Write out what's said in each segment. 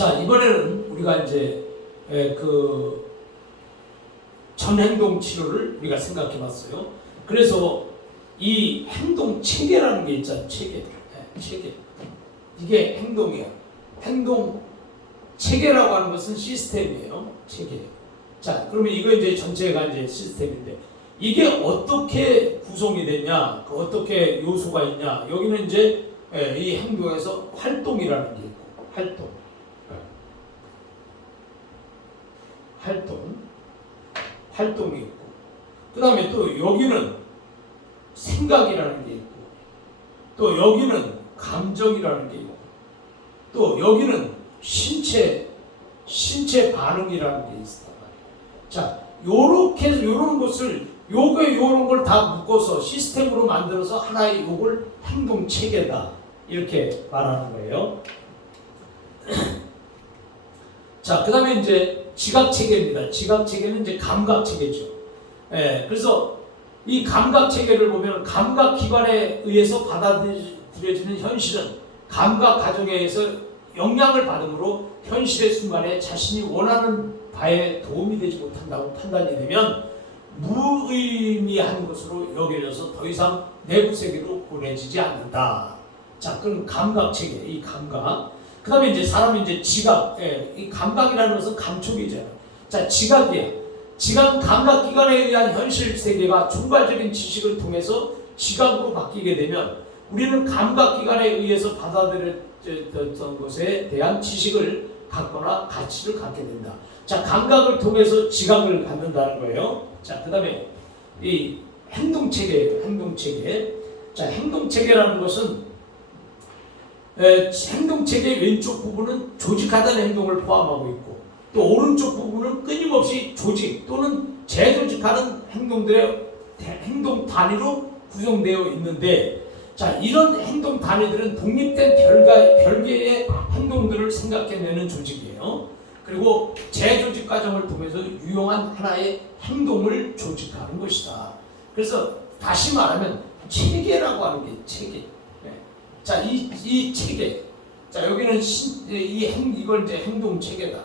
자, 이번에는 우리가 이제 그 전행동 치료를 우리가 생각해 봤어요. 그래서 이 행동 체계라는 게 있잖아요. 체계. 체계. 이게 행동이야. 행동 체계라고 하는 것은 시스템이에요. 체계. 자, 그러면 이거 이제 전체가 이제 시스템인데 이게 어떻게 구성이 되냐, 어떻게 요소가 있냐. 여기는 이제 이 행동에서 활동이라는 게 있고, 활동이 있고, 그 다음에 또 여기는 생각이라는 게 있고, 또 여기는 감정이라는 게 있고, 또 여기는 신체 반응이라는 게 있단 말이에요. 자, 요렇게 해서 요런 것을 요런 걸 다 묶어서 시스템으로 만들어서 하나의 요걸 행동 체계다 이렇게 말하는 거예요. 자, 그 다음에 이제 지각 체계입니다. 지각 체계는 이제 감각 체계죠. 그래서 이 감각 체계를 보면 감각 기관에 의해서 받아들여지는 현실은 감각 과정에 의해서 영향을 받음으로 현실의 순간에 자신이 원하는 바에 도움이 되지 못한다고 판단이 되면 무의미한 것으로 여겨져서 더 이상 내부 세계로 보내지지 않는다. 자, 그럼 감각 체계, 이 감각. 그 다음에 이제 사람이 이제 지각, 이 감각이라는 것은 감촉이잖아요. 자, 지각이야. 지각, 감각 기관에 의한 현실 세계가 총괄적인 지식을 통해서 지각으로 바뀌게 되면 우리는 감각 기관에 의해서 받아들였던 것에 대한 지식을 갖거나 가치를 갖게 된다. 자, 감각을 통해서 지각을 갖는다는 거예요. 자, 그 다음에 이 행동체계예요. 행동체계. 자, 행동체계라는 것은 행동체계의 왼쪽 부분은 조직하다는 행동을 포함하고 있고 또 오른쪽 부분은 끊임없이 조직 또는 재조직하는 행동들의 행동 단위로 구성되어 있는데 자, 이런 행동 단위들은 독립된 별개의 행동들을 생각해내는 조직이에요. 그리고 재조직 과정을 통해서 유용한 하나의 행동을 조직하는 것이다. 그래서 다시 말하면 체계라고 하는 게 체계. 자, 이 체계. 자, 여기는 이걸 이제 행동 체계다.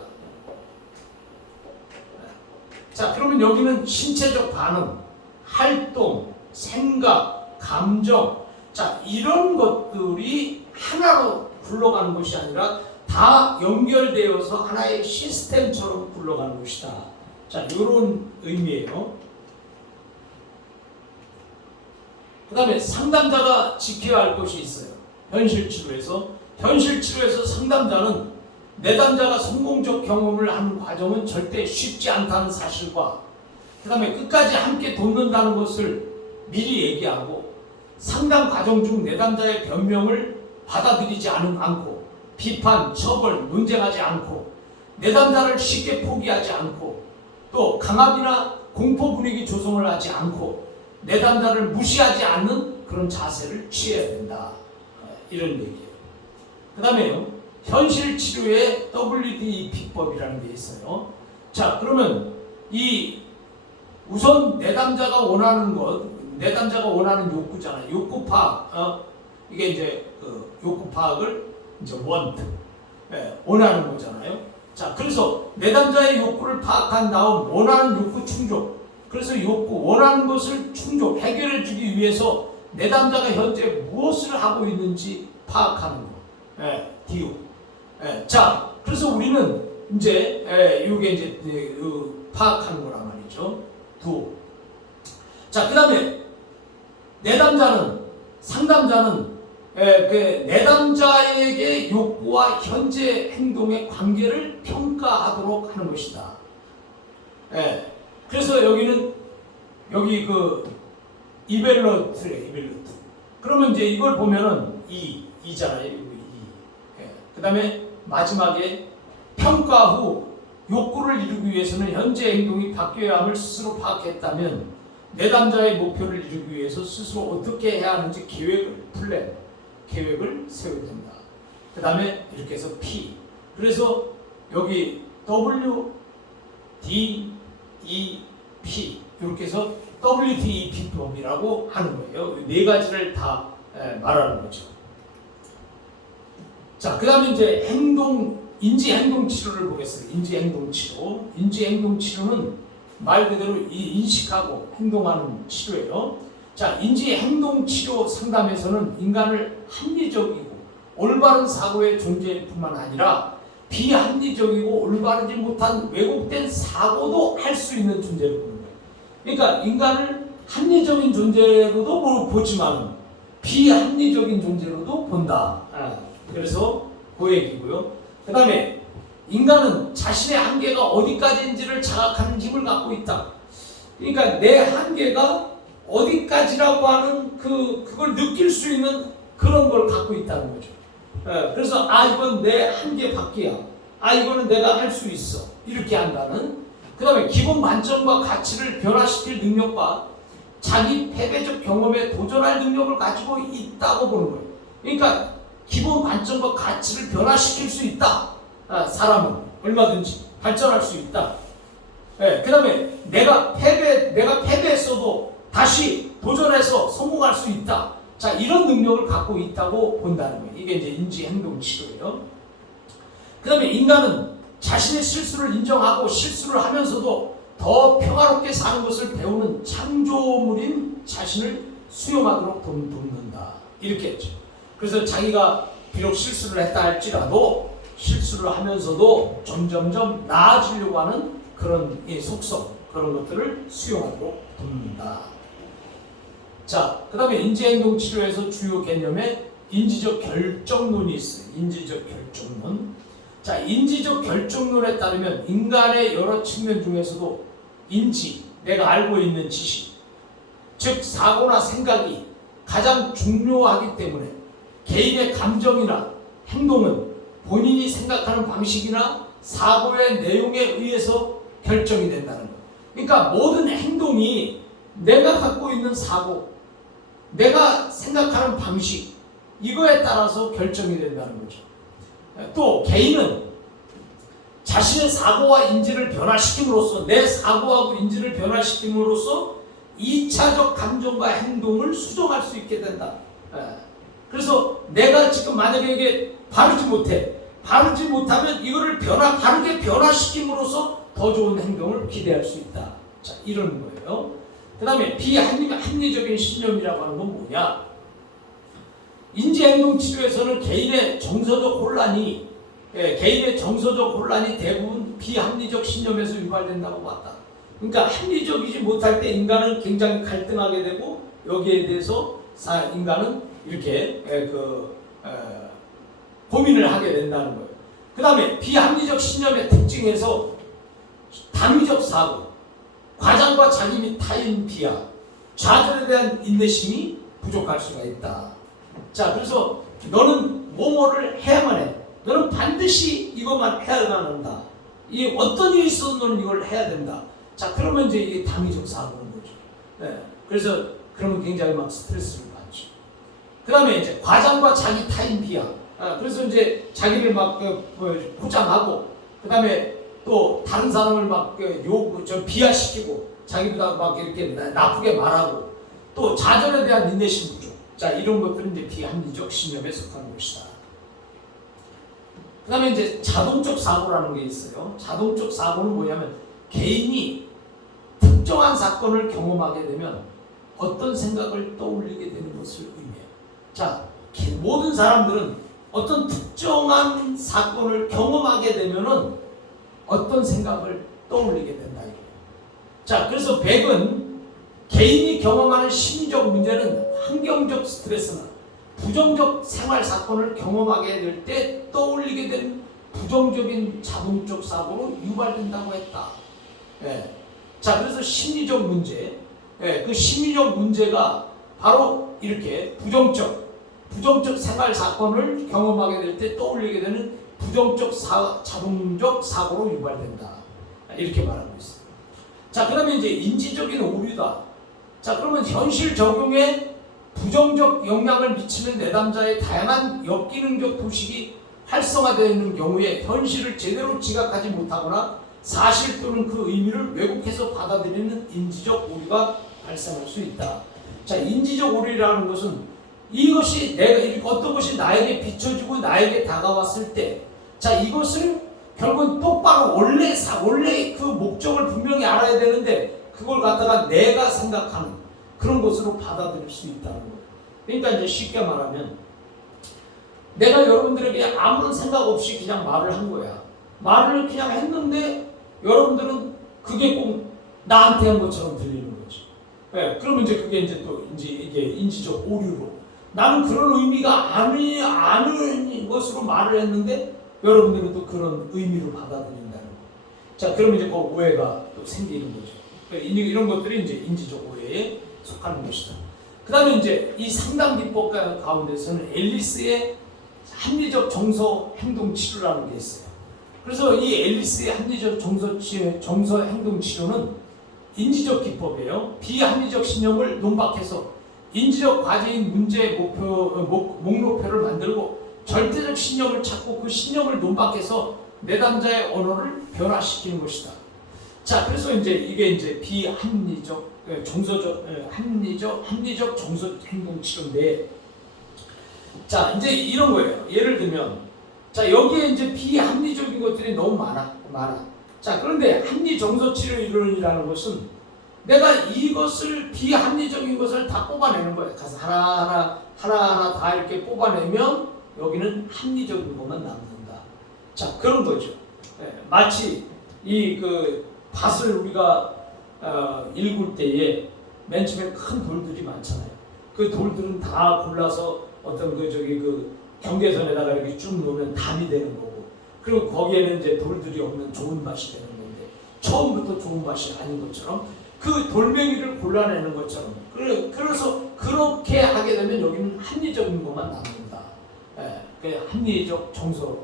자, 그러면 여기는 신체적 반응, 활동, 생각, 감정. 자, 이런 것들이 하나로 굴러가는 것이 아니라 다 연결되어서 하나의 시스템처럼 굴러가는 것이다. 자, 이런 의미예요. 그 다음에 상담자가 지켜야 할 것이 있어요. 현실 치료에서 상담자는 내담자가 성공적 경험을 하는 과정은 절대 쉽지 않다는 사실과 그 다음에 끝까지 함께 돕는다는 것을 미리 얘기하고 상담 과정 중 내담자의 변명을 받아들이지 않고 비판, 처벌, 논쟁하지 않고 내담자를 쉽게 포기하지 않고 또 강압이나 공포 분위기 조성을 하지 않고 내담자를 무시하지 않는 그런 자세를 취해야 된다. 이런 얘기예요. 그 다음에요. 현실 치료의 WD 비법이라는 게 있어요. 자, 그러면 우선 내담자가 원하는 것, 내담자가 원하는 욕구잖아요. 욕구 파악. 이게 이제 그 욕구 파악을 이제 원하는 거잖아요. 자, 그래서 내담자의 욕구를 파악한 다음 원하는 욕구 충족. 그래서 원하는 것을 충족, 해결해 주기 위해서 내담자가 현재 무엇을 하고 있는지 파악하는 거. 디오. 자, 그래서 우리는 이제 이게 이제 파악하는 거란 말이죠. 두. 자, 그다음에 상담자는 그 내담자에게 욕구와 현재 행동의 관계를 평가하도록 하는 것이다. 그래서 여기 그 이벨러트래. 그러면 이제 이걸 보면은 이잖아요. 그 다음에 마지막에 평가 후 욕구를 이루기 위해서는 현재 행동이 바뀌어야 함을 스스로 파악했다면 내담자의 목표를 이루기 위해서 스스로 어떻게 해야 하는지 계획을 세워야 된다. 그 다음에 이렇게 해서 P. 그래서 여기 W, D, E, P 이렇게 해서 WDEP법이라고 하는 거예요. 네 가지를 다 말하는 거죠. 자, 그 다음에 이제 행동 인지행동치료를 보겠습니다. 인지행동치료. 인지행동치료는 말 그대로 이 인식하고 행동하는 치료예요. 자, 인지행동치료 상담에서는 인간을 합리적이고 올바른 사고의 존재일 뿐만 아니라 비합리적이고 올바르지 못한 왜곡된 사고도 할 수 있는 존재를 보는 거예요. 그러니까 인간을 합리적인 존재로도 보지만 비합리적인 존재로도 본다. 그래서 그 얘기고요. 그 다음에 인간은 자신의 한계가 어디까지인지를 자각하는 힘을 갖고 있다. 그러니까 내 한계가 어디까지라고 하는 그걸 느낄 수 있는 그런 걸 갖고 있다는 거죠. 그래서 이건 내 한계 밖이야. 이거는 내가 할 수 있어. 이렇게 한다는. 그 다음에 기본 관점과 가치를 변화시킬 능력과 자기 패배적 경험에 도전할 능력을 가지고 있다고 보는 거예요. 그러니까 기본 관점과 가치를 변화시킬 수 있다. 사람은 얼마든지 발전할 수 있다. 그 다음에 내가 패배했어도 다시 도전해서 성공할 수 있다. 자, 이런 능력을 갖고 있다고 본다는 거예요. 이게 이제 인지행동치료예요. 그 다음에 인간은 자신의 실수를 인정하고 실수를 하면서도 더 평화롭게 사는 것을 배우는 창조물인 자신을 수용하도록 돕는다. 이렇게 했죠. 그래서 자기가 비록 실수를 했다 할지라도 실수를 하면서도 점점점 나아지려고 하는 그런 속성, 그런 것들을 수용하도록 돕는다. 자, 그 다음에 인지행동치료에서 주요 개념에 인지적 결정론이 있어요. 인지적 결정론. 자, 인지적 결정론에 따르면 인간의 여러 측면 중에서도 인지, 내가 알고 있는 지식, 즉 사고나 생각이 가장 중요하기 때문에 개인의 감정이나 행동은 본인이 생각하는 방식이나 사고의 내용에 의해서 결정이 된다는 거예요. 그러니까 모든 행동이 내가 갖고 있는 사고, 내가 생각하는 방식, 이거에 따라서 결정이 된다는 거죠. 또 개인은 자신의 사고와 인지를 변화시킴으로써, 내 사고하고 인지를 변화시킴으로써 2차적 감정과 행동을 수정할 수 있게 된다. 그래서 내가 지금 만약에 이게 바르지 못하면 이거를 바르게 변화시킴으로써 더 좋은 행동을 기대할 수 있다. 자, 이런 거예요. 그 다음에 비합리적인 신념이라고 하는 건 뭐냐? 인지행동치료에서는 개인의 정서적 혼란이 대부분 비합리적 신념에서 유발된다고 봤다. 그러니까 합리적이지 못할 때 인간은 굉장히 갈등하게 되고 여기에 대해서 인간은 이렇게 고민을 하게 된다는 거예요. 그 다음에 비합리적 신념의 특징에서 당위적 사고, 과장과 자기 및 타인 비하, 좌절에 대한 인내심이 부족할 수가 있다. 자, 그래서 너는 뭐뭐를 해야만 해. 너는 반드시 이것만 해야만 한다. 이 어떤 일이 있어도 너는 이걸 해야 된다. 자, 그러면 이제 이게 당위적 사고인 거죠. 그래서 그러면 굉장히 막 스트레스를 받죠. 그 다음에 이제 과장과 자기 타인 비하. 그래서 이제 자기를 막 포장하고, 그 다음에 또 다른 사람을 막 비하시키고, 자기보다 막 이렇게 나쁘게 말하고, 또 좌절에 대한 인내심 부족. 자, 이런 것들은 이제 비합리적 신념에 속하는 것이다. 그 다음에 이제 자동적 사고라는 게 있어요. 자동적 사고는 뭐냐면 개인이 특정한 사건을 경험하게 되면 어떤 생각을 떠올리게 되는 것을 의미해요. 자, 모든 사람들은 어떤 특정한 사건을 경험하게 되면은 어떤 생각을 떠올리게 된다 이거예요. 자, 그래서 백은 개인이 경험하는 심리적 문제는 환경적 스트레스나 부정적 생활 사건을 경험하게 될 때 떠올리게 된 부정적인 자동적 사고로 유발된다고 했다. 자, 그래서 심리적 문제, 그 심리적 문제가 바로 이렇게 부정적 생활 사건을 경험하게 될 때 떠올리게 되는 부정적 자동적 사고로 유발된다. 이렇게 말하고 있어요. 자, 그러면 이제 인지적인 오류다. 자, 그러면 현실 적용에 부정적 영향을 미치는 내담자의 다양한 역기능적 도식이 활성화되어 있는 경우에 현실을 제대로 지각하지 못하거나 사실 또는 그 의미를 왜곡해서 받아들이는 인지적 오류가 발생할 수 있다. 자, 인지적 오류라는 것은 이것이 어떤 것이 나에게 비춰지고 나에게 다가왔을 때 자, 이것을 결국은 똑바로 원래 그 목적을 분명히 알아야 되는데 그걸 갖다가 내가 생각하는 그런 것으로 받아들일 수 있다는 거예요. 그러니까 이제 쉽게 말하면 내가 여러분들에게 아무런 생각 없이 그냥 말을 한 거야. 말을 그냥 했는데 여러분들은 그게 꼭 나한테 한 것처럼 들리는 거죠. 네, 그러면 이제 그게 이제 또 이게 인지적 오류로 나는 그런 의미가 아닌 것으로 말을 했는데 여러분들은 또 그런 의미로 받아들인다는 거. 자, 그러면 이제 그 오해가 또 생기는 거죠. 이런 것들이 이제 인지적 오해에 속하는 것이다. 그 다음에 이제 이 상담 기법 가운데서는 앨리스의 합리적 정서 행동 치료라는 게 있어요. 그래서 이 앨리스의 합리적 정서 행동 치료는 인지적 기법이에요. 비합리적 신념을 논박해서 인지적 과제인 문제 목록표를 만들고 절대적 신념을 찾고 그 신념을 논박해서 내담자의 언어를 변화시키는 것이다. 자, 그래서 이제 이게 이제 비합리적 합리적 정서 행동 치료인데, 자, 이제 이런 거예요. 예를 들면, 자, 여기에 이제 비합리적인 것들이 너무 많아. 자, 그런데 합리 정서 치료 이론이라는 것은 내가 이것을 비합리적인 것을 다 뽑아내는 거예요. 가서 하나하나 다 이렇게 뽑아내면 여기는 합리적인 것만 남는다. 자, 그런 거죠. 마치 이 밭을 우리가 일굴 때에 맨 처음에 큰 돌들이 많잖아요. 그 돌들은 다 골라서 어떤 경계선에다가 이렇게 쭉 놓으면 담이 되는 거고, 그리고 거기에는 이제 돌들이 없는 좋은 밭이 되는 건데, 처음부터 좋은 밭이 아닌 것처럼 그 돌멩이를 골라내는 것처럼, 그래서 그렇게 하게 되면 여기는 합리적인 것만 남는다. 그 합리적 정서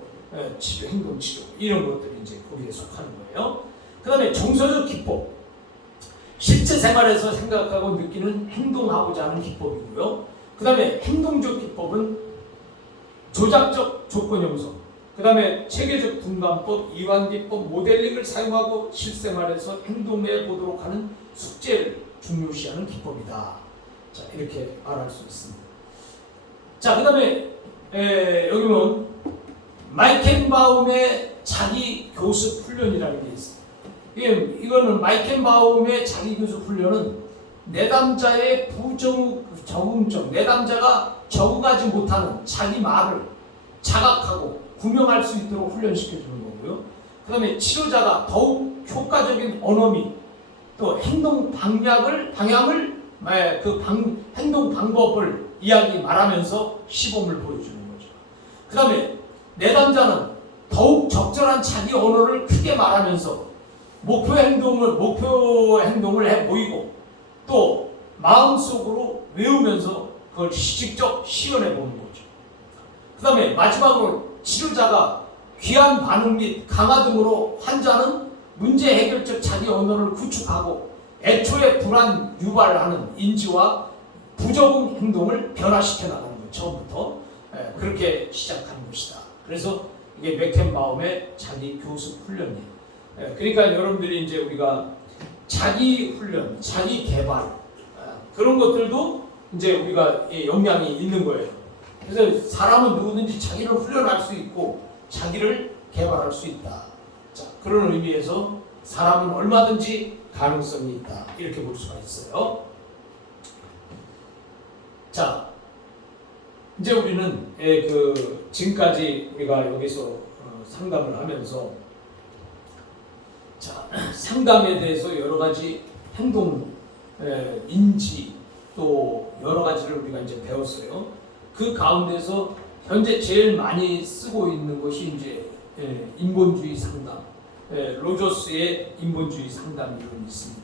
치료, 행동 치료 이런 것들이 이제 거기에 속하는 거예요. 그 다음에 정서적 기법, 실제 생활에서 생각하고 느끼는 행동하고자 하는 기법이고요. 그 다음에 행동적 기법은 조작적 조건 형성, 그 다음에 체계적 분간법, 이완기법, 모델링을 사용하고 실생활에서 행동해 보도록 하는 숙제를 중요시하는 기법이다. 자, 이렇게 말할 수 있습니다. 자, 그 다음에 여기 보면 마이켄바움의 자기 교습 훈련이라는 게 있습니다. 이거는 마이켄바움의 자기 교습 훈련은 내담자의 적응점, 내담자가 적응하지 못하는 자기 말을 자각하고 구명할 수 있도록 훈련시켜주는 거고요. 그 다음에 치료자가 더욱 효과적인 언어 및 또 행동 방향을 행동 방법을 말하면서 시범을 보여주는 거죠. 그 다음에 내담자는 더욱 적절한 자기 언어를 크게 말하면서 목표 행동을 해 보이고 또 마음속으로 외우면서 그걸 직접 시연해 보는 거죠. 그 다음에 마지막으로 치료자가 귀한 반응 및 강화 등으로 환자는 문제 해결적 자기 언어를 구축하고 애초에 불안 유발하는 인지와 부적응 행동을 변화시켜 나가는 거예요. 처음부터 그렇게 시작하는 것이다. 그래서 이게 맥켄바움의 자기 교습 훈련이에요. 그러니까 여러분들이 이제 우리가 자기 훈련, 자기 개발 그런 것들도 이제 우리가 영향이 있는 거예요. 그래서 사람은 누구든지 자기를 훈련할 수 있고 자기를 개발할 수 있다. 자, 그런 의미에서 사람은 얼마든지 가능성이 있다. 이렇게 볼 수가 있어요. 자, 이제 우리는 지금까지 우리가 여기서 상담을 하면서 자, 상담에 대해서 여러 가지 행동, 인지 또 여러 가지를 우리가 이제 배웠어요. 그 가운데서 현재 제일 많이 쓰고 있는 것이 이제 인본주의 상담, 로저스의 인본주의 상담 이론이 있습니다.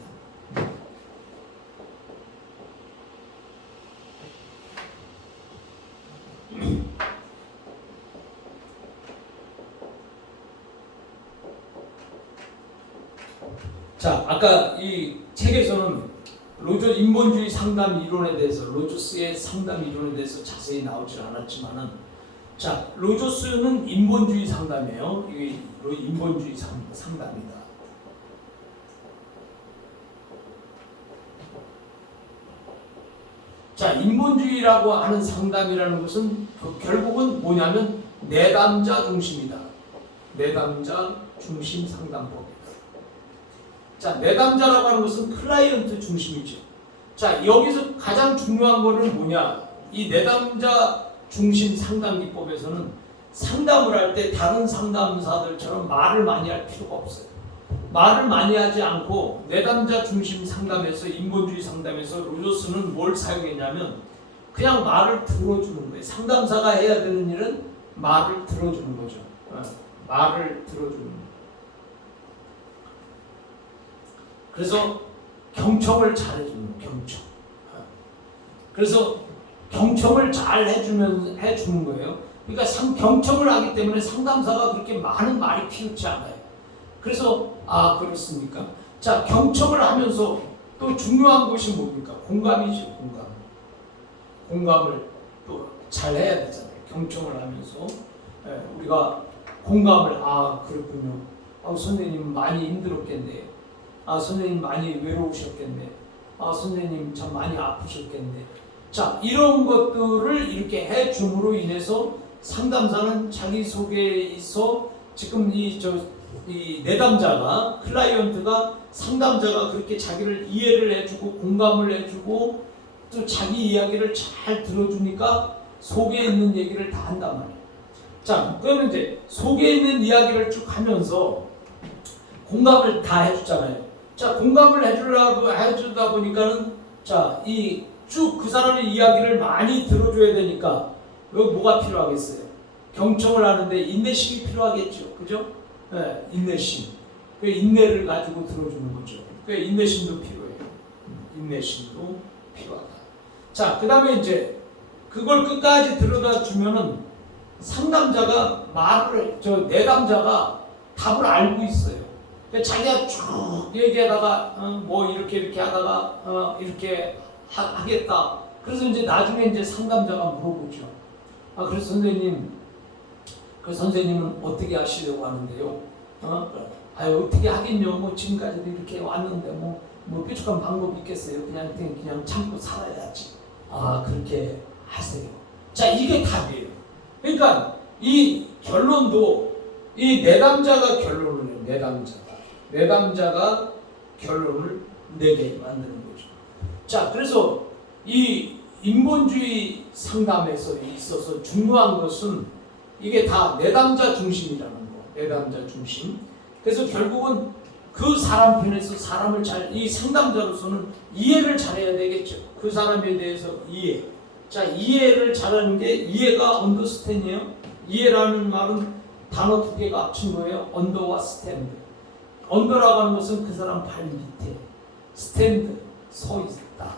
자, 아까 이 책에서는 인본주의 상담 이론에 대해서, 로저스의 상담 이론에 대해서 자세히 나오지 않았지만은, 자, 로저스는 인본주의 상담이에요. 이게 인본주의 상담이다. 자, 인본주의라고 하는 상담이라는 것은 결국은 뭐냐면 내담자 중심이다. 내담자 중심 상담법입니다. 자, 내담자라고 하는 것은 클라이언트 중심이죠. 자, 여기서 가장 중요한 거는 뭐냐? 이 내담자 중심 상담 기법에서는 상담을 할 때 다른 상담사들처럼 말을 많이 할 필요가 없어요. 말을 많이 하지 않고 내담자 중심 상담에서, 인본주의 상담에서 로저스는 뭘 사용했냐면 그냥 말을 들어주는 거예요. 상담사가 해야 되는 일은 말을 들어주는 거죠. 말을 들어주는 거예요. 그래서 경청을 잘해주는 거예요. 경청. 그래서 경청을 잘 해주는 거예요. 그러니까 경청을 하기 때문에 상담사가 그렇게 많은 말이 필요치 않아요. 그래서 그렇습니까? 자, 경청을 하면서 또 중요한 것이 뭡니까? 공감이죠. 공감을 또 잘 해야 되잖아요. 경청을 하면서 우리가 공감을 그렇군요. 선생님 많이 힘들었겠네. 선생님 많이 외로우셨겠네. 선생님 참 많이 아프셨겠네. 자, 이런 것들을 이렇게 해줌으로 인해서 상담사는 자기 소개에서 지금 이 내담자가, 클라이언트가, 상담자가 그렇게 자기를 이해를 해주고 공감을 해주고 또 자기 이야기를 잘 들어주니까 속에 있는 얘기를 다 한단 말이에요. 자, 그러면 이제 속에 있는 이야기를 쭉 하면서 공감을 다 해주잖아요. 자, 공감을 해주다 보니까는 자, 이 쭉 그 사람의 이야기를 많이 들어줘야 되니까 여기 뭐가 필요하겠어요? 경청을 하는데 인내심이 필요하겠죠. 그죠? 네, 인내심. 그 인내를 가지고 들어주는 거죠. 그 인내심도 필요해요. 인내심도 필요하다. 자, 그 다음에 이제 그걸 끝까지 들어다 주면은 상담자가 내담자가 답을 알고 있어요. 자기가 쭉 얘기하다가 뭐 이렇게 하다가 이렇게 하겠다. 그래서 이제 나중에 이제 상담자가 물어보죠. 그래서 선생님은 어떻게 하시려고 하는데요? 어떻게 하긴요. 뭐 지금까지도 이렇게 왔는데 뭐 뾰족한 방법이 있겠어요? 그냥 참고 살아야지. 그렇게 하세요. 자, 이게 답이에요. 그러니까 이 결론도 이 내담자가 결론을 내요. 내담자가 결론을 내게 만드는 거죠. 자, 그래서 이 인본주의 상담에서 있어서 중요한 것은 이게 다 내담자 중심이라는 거. 내담자 중심. 그래서 결국은 그 사람 편에서 사람을 이 상담자로서는 이해를 잘해야 되겠죠. 그 사람에 대해서 이해. 자, 이해를 잘하는 게 이해가 언더스탠이에요. 이해라는 말은 단어 두 개가 합친 거예요. 언더와 스탠드. 언더라고 하는 것은 그 사람 발 밑에, 스탠드, 서 있다.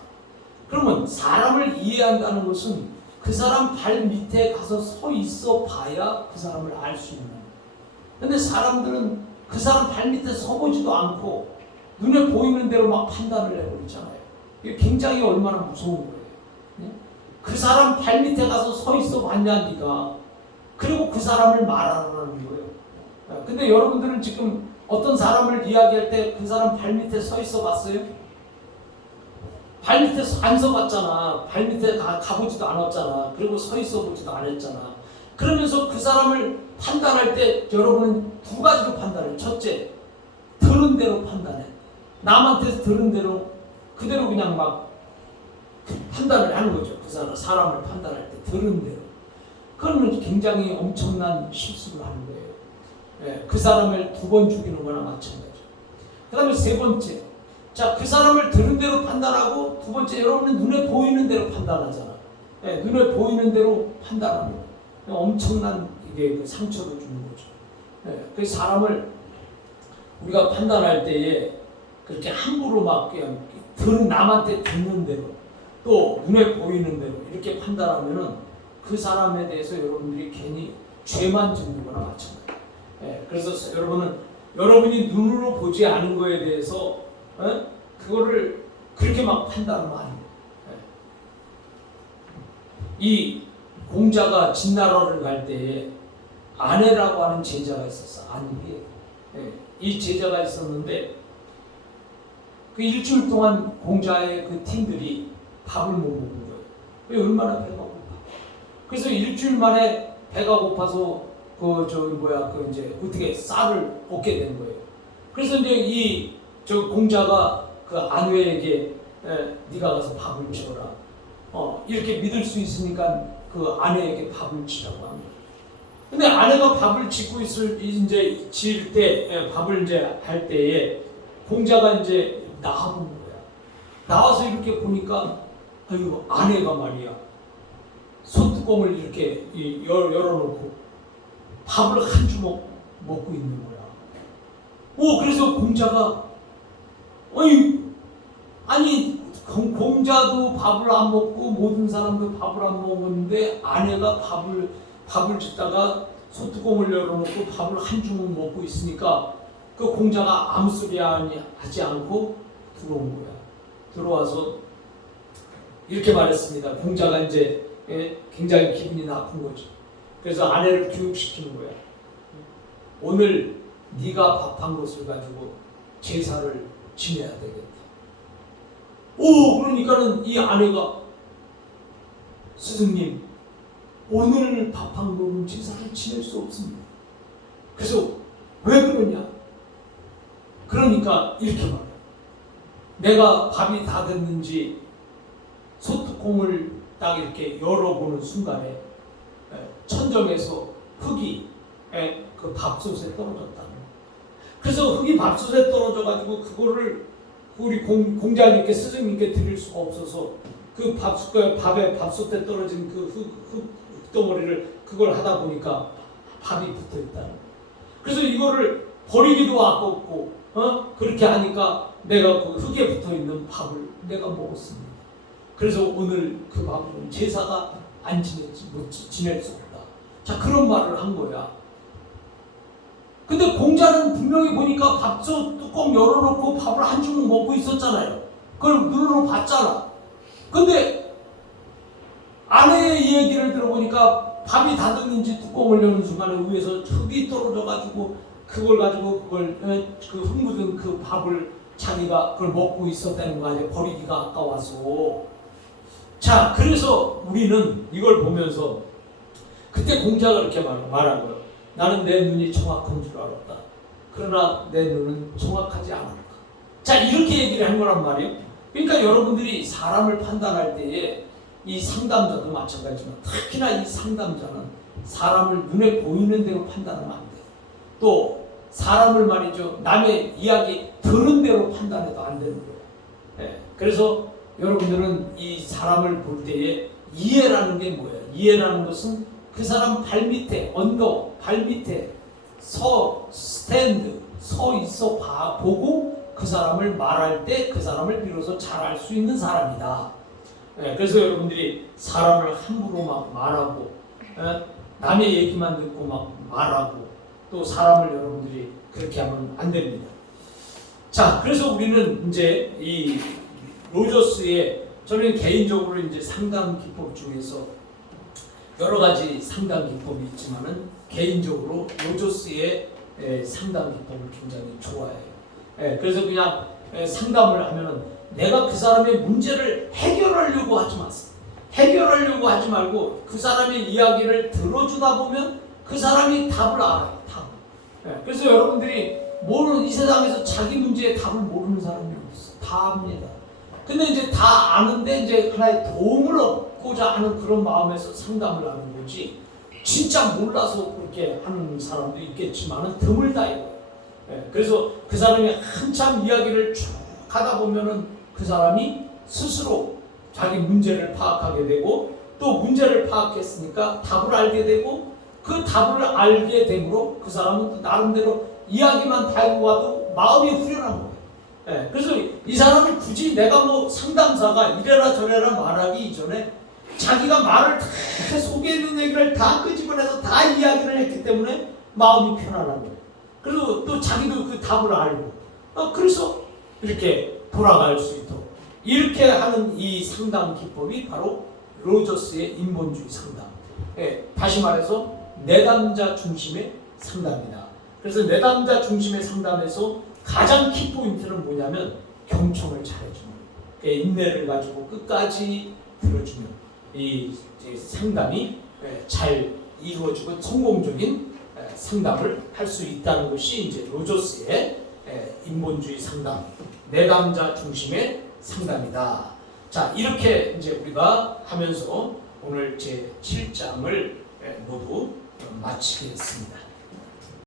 그러면 사람을 이해한다는 것은 그 사람 발 밑에 가서 서 있어 봐야 그 사람을 알 수 있는 거예요. 근데 사람들은 그 사람 발 밑에 서보지도 않고 눈에 보이는 대로 막 판단을 해버리잖아요. 이게 굉장히 얼마나 무서운 거예요. 네? 그 사람 발 밑에 가서 서 있어 봤냐 니가. 그리고 그 사람을 말하라는 거예요. 근데 여러분들은 지금 어떤 사람을 이야기할 때 그 사람 발 밑에 서 있어 봤어요? 발 밑에 안 서봤잖아. 발 밑에 가보지도 않았잖아. 그리고 서 있어 보지도 않았잖아. 그러면서 그 사람을 판단할 때 여러분은 두 가지로 판단해요. 첫째, 들은 대로 판단해. 남한테 들은 대로 그대로 그냥 막 판단을 하는 거죠. 그 사람을 판단할 때 들은 대로. 그러면 굉장히 엄청난 실수를 하는 거예요. 그 사람을 두 번 죽이는 거나 마찬가지죠. 그 다음에 세 번째, 자, 그 사람을 들은 대로 판단하고, 두 번째, 여러분은 눈에 보이는 대로 판단하잖아. 눈에 보이는 대로 판단하는 거예요. 엄청난 이게 상처를 주는 거죠. 그 사람을 우리가 판단할 때에 그렇게 함부로 막 그냥 남한테 듣는 대로 또 눈에 보이는 대로 이렇게 판단하면은 그 사람에 대해서 여러분들이 괜히 죄만 짓는 거나 마찬가지예요. 그래서 여러분이 눈으로 보지 않은 거에 대해서 그거를 그렇게 막 판단하면 안 돼요. 이 공자가 진나라를 갈 때에 아내라고 하는 제자가 있었어. 안개. 이 제자가 있었는데 그 일주일 동안 공자의 그 팀들이 밥을 못 먹은 거예요. 얼마나 배가 고파. 그래서 일주일 만에 배가 고파서 이제 어떻게 쌀을 얻게 된 거예요. 그래서 이제 저 공자가 그 아내에게 네가 가서 밥을 지어라. 이렇게 믿을 수 있으니까 그 아내에게 밥을 지라고 합니다. 근데 아내가 밥을 짓고 이제 지을 때, 밥을 이제 할 때에 공자가 이제 나와본 거야. 나와서 이렇게 보니까, 아유, 아내가 말이야. 소뚜껑을 이렇게 열어놓고 밥을 한 주먹 먹고 있는 거야. 그래서 공자가, 아니, 공자도 밥을 안 먹고 모든 사람도 밥을 안 먹었는데 아내가 밥을 짓다가 소뚜껑을 열어놓고 밥을 한 주먹 먹고 있으니까 그 공자가 아무 소리 하지 않고 들어온 거야. 들어와서 이렇게 말했습니다. 공자가 이제 굉장히 기분이 나쁜 거죠. 그래서 아내를 교육시키는 거야. 오늘 네가 밥한 것을 가지고 제사를 지내야 되겠다. 그러니까는 이 아내가 스승님, 오늘 밥한 거는 제사를 지낼 수 없습니다. 그래서 왜 그러냐? 그러니까 이렇게 말해. 내가 밥이 다 됐는지 소뚜껑을 딱 이렇게 열어보는 순간에 천정에서 흙이 그 밥솥에 떨어졌다는 거예요. 그래서 흙이 밥솥에 떨어져가지고 그거를 우리 공자님께 스승님께 드릴 수가 없어서 그 밥솥에 떨어진 그 흙덩어리를 그걸 하다 보니까 밥이 붙어 있다는 거예요. 그래서 이거를 버리기도 아깝고 그렇게 하니까 내가 그 흙에 붙어 있는 밥을 내가 먹었습니다. 그래서 오늘 그 밥은 제사가 안 지낼 수 없다. 자, 그런 말을 한 거야. 근데 공자는 분명히 보니까 밥솥 뚜껑 열어놓고 밥을 한 주먹 먹고 있었잖아요. 그걸 눈으로 봤잖아. 근데 아내의 얘기를 들어보니까 밥이 다 됐는지 뚜껑을 여는 순간에 위에서 흙이 떨어져가지고 그 흙 묻은 그 밥을 자기가 그걸 먹고 있었다는 거 아니에요. 버리기가 아까워서. 자, 그래서 우리는 이걸 보면서 그때 공자가 이렇게 말한 거예요. 나는 내 눈이 정확한 줄 알았다. 그러나 내 눈은 정확하지 않았다. 자, 이렇게 얘기를 한 거란 말이에요. 그러니까 여러분들이 사람을 판단할 때에 이 상담자도 마찬가지지만 특히나 이 상담자는 사람을 눈에 보이는 대로 판단하면 안 돼요. 또 사람을 말이죠. 남의 이야기 들은 대로 판단해도 안 되는 거예요. 그래서 여러분들은 이 사람을 볼 때에 이해라는 게 뭐예요? 이해라는 것은 그 사람 발밑에, 언덕, 발밑에 스탠드, 서 있어 보고 그 사람을 말할 때 그 사람을 비로소 잘 알 수 있는 사람이다. 그래서 여러분들이 사람을 함부로 막 말하고, 남의 얘기만 듣고 막 말하고, 또 사람을 여러분들이 그렇게 하면 안 됩니다. 자, 그래서 우리는 이제 이 로저스의, 저는 개인적으로 이제 상담 기법 중에서 여러 가지 상담 기법이 있지만은 개인적으로 로저스의 상담 기법을 굉장히 좋아해요. 그래서 그냥 상담을 하면은 내가 그 사람의 문제를 해결하려고 하지 마세요. 해결하려고 하지 말고 그 사람의 이야기를 들어주다 보면 그 사람이 답을 알아요. 답을. 그래서 여러분들이 이 세상에서 자기 문제에 답을 모르는 사람이 없어. 다 압니다. 근데 이제 다 아는데 이제 하나의 도움을 얻고자 하는 그런 마음에서 상담을 하는 거지. 진짜 몰라서 그렇게 하는 사람도 있겠지만은 드물다. 그래서 그 사람이 한참 이야기를 쭉 하다 보면은 그 사람이 스스로 자기 문제를 파악하게 되고 또 문제를 파악했으니까 답을 알게 되고 그 답을 알게 되므로 그 사람은 또 나름대로 이야기만 달고 와도 마음이 후련한 거예요. 그래서 이 사람은 굳이 내가 상담사가 이래라 저래라 말하기 이전에 자기가 말을 다 속에 있는 얘기를 다 끄집어내서 다 이야기를 했기 때문에 마음이 편안한 거예요. 그리고 또 자기도 그 답을 알고 그래서 이렇게 돌아갈 수 있도록 이렇게 하는 이 상담 기법이 바로 로저스의 인본주의 상담. 다시 말해서 내담자 중심의 상담이다. 그래서 내담자 중심의 상담에서 가장 키포인트는 뭐냐면 경청을 잘해주는 거예요. 인내를 가지고 끝까지 들어주면 이 상담이 잘 이루어지고 성공적인 상담을 할 수 있다는 것이 이제 로저스의 인본주의 상담, 내담자 중심의 상담이다. 자, 이렇게 이제 우리가 하면서 오늘 제 7장을 모두 마치겠습니다.